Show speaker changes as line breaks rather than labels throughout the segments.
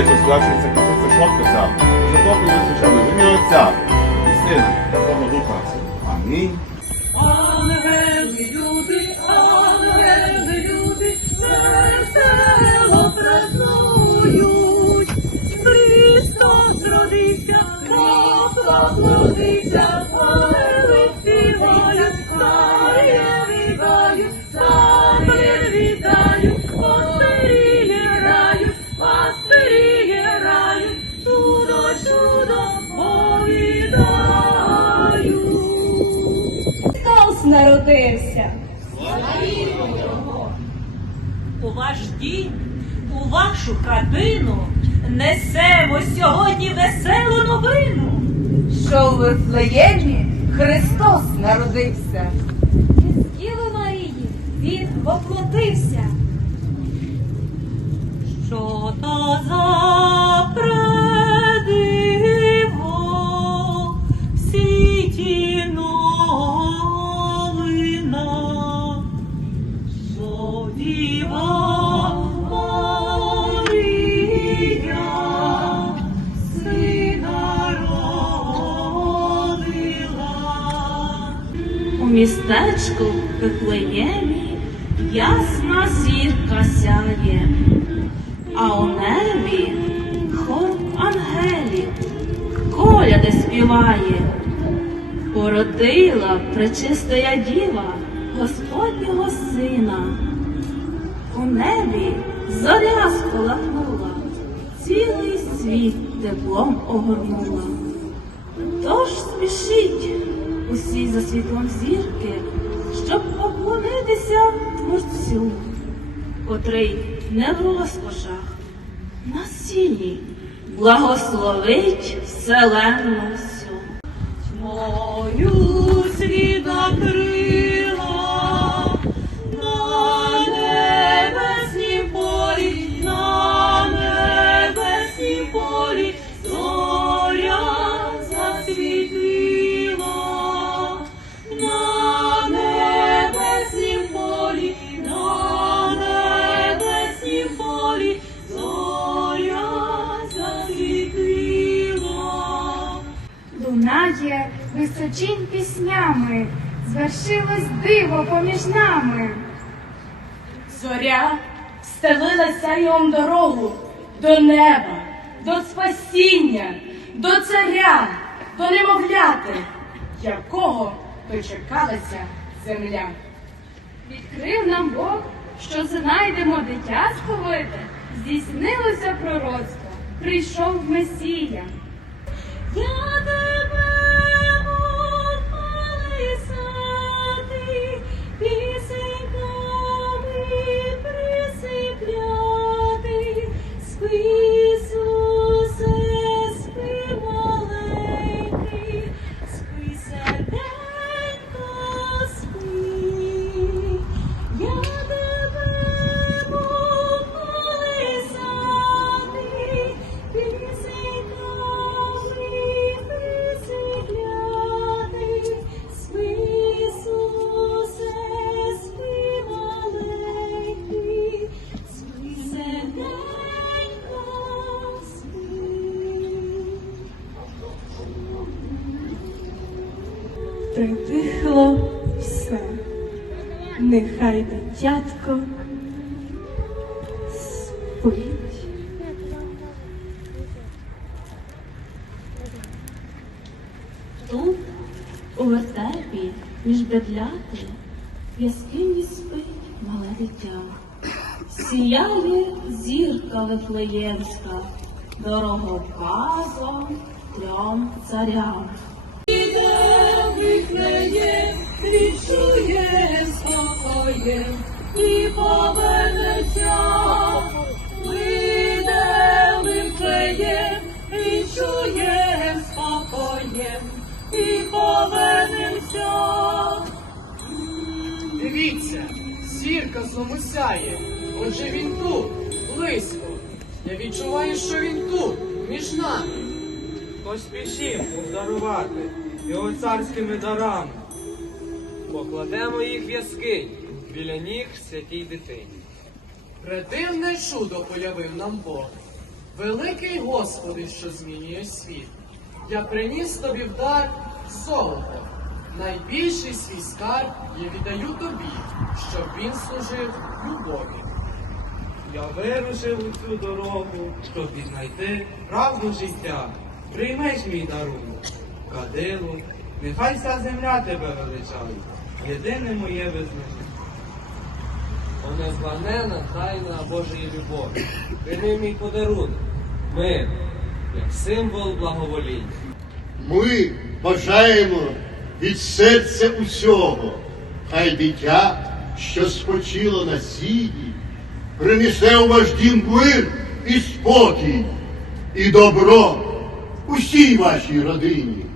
Благословляється славшися капиця шоткася, затоплює священне в ім'я Отця і Сина, Святого Духа. Амінь.
У дім, у вашу хатину несемо сьогодні веселу новину.
що в Вифлеємі Христос народився.
Із Діви Марії він воплотився.
Що то за предиво Містечку Вифлеємі ясна зірка сяє, а у небі хор ангелів коляди співає. Породила пречистая діва Господнього сина. У небі зоря спалахнула, цілий світ теплом огорнула. Тож спішіть усі за світлом зірки, щоб поклонитися Творцю, котрий не в розкошах, на сіні благословить вселенну всю. Мою світа
піснями, звершилось диво поміж нами.
Зоря стелилася йому дорогу до неба, до спасіння, до царя, до немовляти, якого дочекалася земля.
Відкрив нам Бог, що знайдемо дитя сховите, здійснилося пророцтво, прийшов Месія.
Я
Притихло все, нехай дитятко спить.
Тут, у вертепі, між бедляти, яскині спить мале дитя. Сіяє зірка вифлеємська, дороговказом трьом царям.
Вихлеє, відчує спокоєм і повернеться. Вийде Вихлеє, відчує спокоєм і повернеться.
Дивіться, зірка знову сяє. Отже він тут, близько. Я відчуваю, що він тут, між нами.
Поспішім обдарувати його царськими дарами. Покладемо їх в яскинь біля ніг святій дитині.
Предивне чудо появив нам Бог. Великий Господи, що змінює світ. Я приніс тобі в дар золото. Найбільший свій скарб я віддаю тобі, щоб він служив любові.
Я вирушив у цю дорогу, щоб віднайти правду життя. Приймеш мій дарунок, кадило, нехай вся земля тебе величає, єдине моє визнання. О незбагнена тайна Божої любові, прийми мій подарунок, мир, як символ благовоління.
Ми бажаємо від серця усього, хай дитя, що спочило на сіді, принесе у ваш дім мир і спокій, і добро усій вашій родині.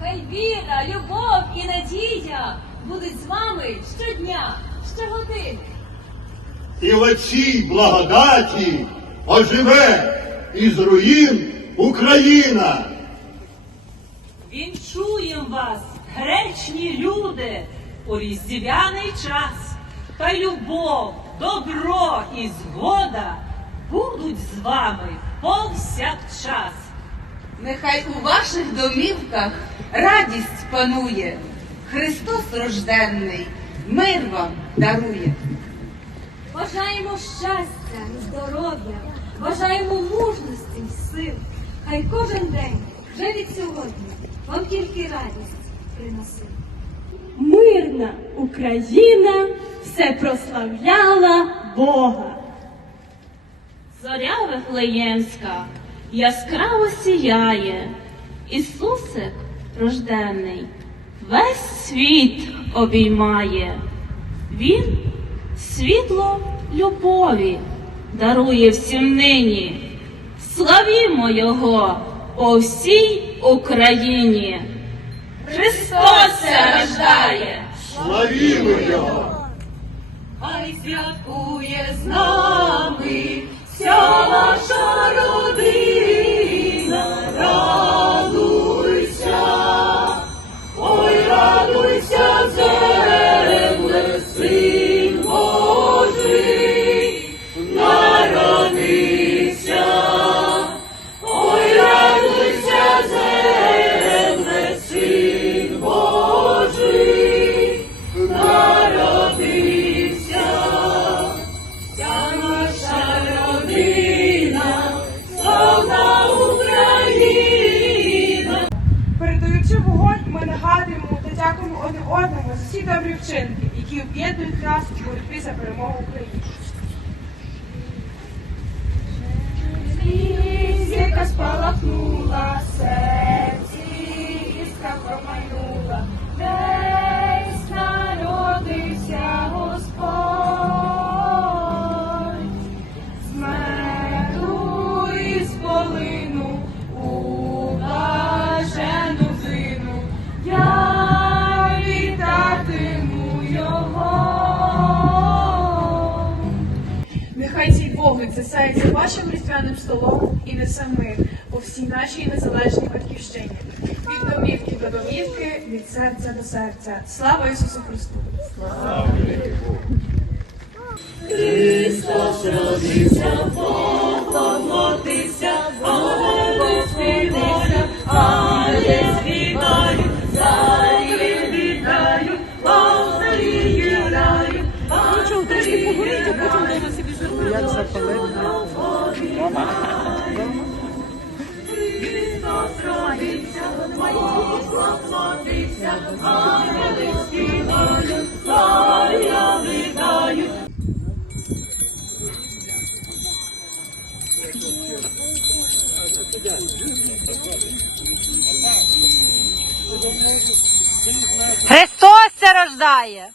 Хай віра, любов і надія будуть з вами щодня, щогодини.
І в оцій благодаті оживе із руїн Україна.
Вінчуєм вас, гречні люди, у різдвяний час. Хай любов, добро і згода будуть з вами повсякчас.
Нехай у ваших домівках радість панує. Христос рожденний, мир вам дарує.
Бажаємо щастя, здоров'я, бажаємо мужності й сил. Хай кожен день, вже від сьогодні, вам тільки радість приносить.
Мирна Україна все прославляла Бога.
Зоря Вифлеємська яскраво сіяє. Ісусик рожденний весь світ обіймає. Він світло любові дарує всім нині. Славімо Його по всій Україні. Христос рождає!
Славімо його!
Хай святкує з нами вся наша родина,
Oh. Одному всі добрі вчинки, які об'єднують нас у боротьбі за перемогу України. Вогонь вашим різдвяним столом і несе мир по всій нашій незалежній батьківщині. Від домівки до домівки, від серця до серця. Слава Ісусу Христу!
Христос родився, поплотився, але співаю, Трошки поговорити, а потім можна собі зробити. Як запалити? Христос родився, поплотився, але співаю, царя вітаю,
Христос рождає!